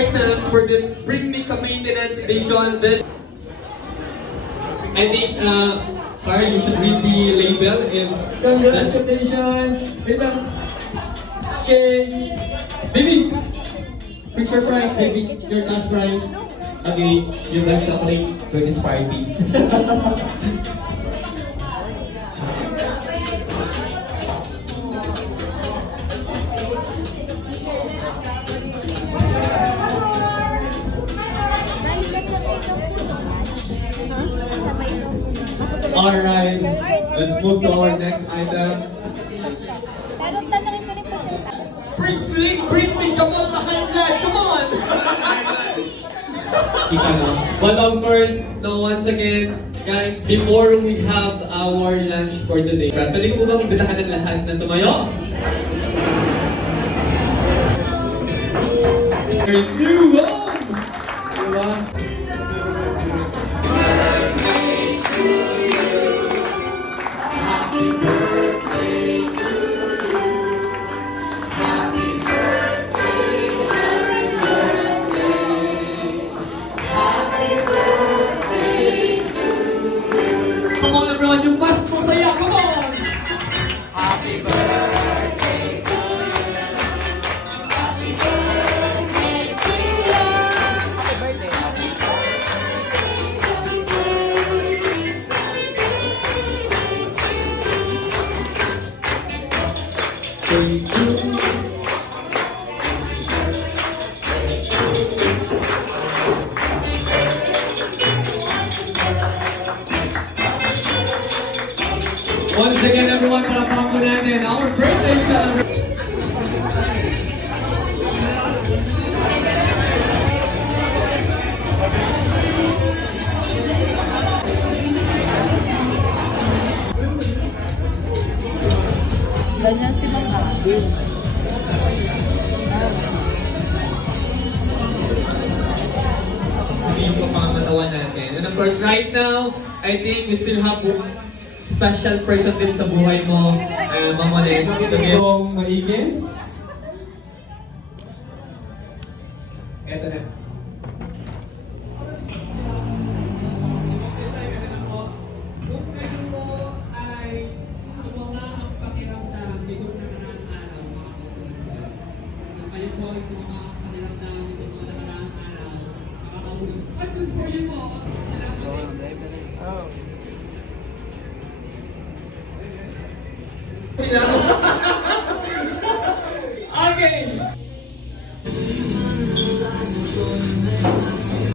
right now for this Bring Me Maintenance Edition. This, I think, Carl, you should read the label and congratulations! Okay, baby, picture prize, baby, your cash prize. Okay, your life chocolate to this party. Alright, let's move to our next item. First bring me, come on sa high blood, come on! But of course, no, once again, guys, before we have our lunch for today, pwede ko bang ibitahan ng lahat na tumayo? New home! Diba? Come on everyone, yung mas masaya, come on! Happy birthday to you. Happy birthday to you. Happy birthday. Happy birthday to you. Once again, everyone, palakpakan po natin our birthday celebration. Ganyan si Mama. Hindi po pangatawan natin. And of course, right now, I think we still have special person din sa buhay mo, Mama Len. Itong maigi. Eto na. Kung kayo po ay sumama ang pakiramdam dito na nakaraang araw, mga kapatid. Kung kayo po ay sumama ang pakiramdam dito na nakaraang araw, mga kapatid. But good for you po. Okay.